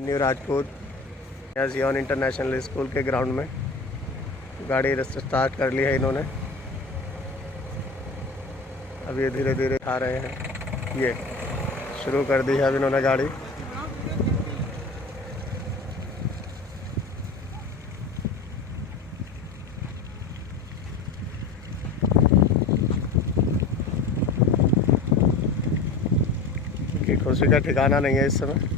New Rajput या Xeon international school के ground में गाड़ी स्टार्ट कर ली है इन्होंने। अब ये धीरे धीरे आ रहे हैं। ये शुरू कर दी है अब इन्होंने गाड़ी। कि खुशी का ठिकाना नहीं है इस समय।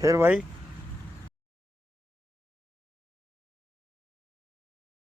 फिर भाई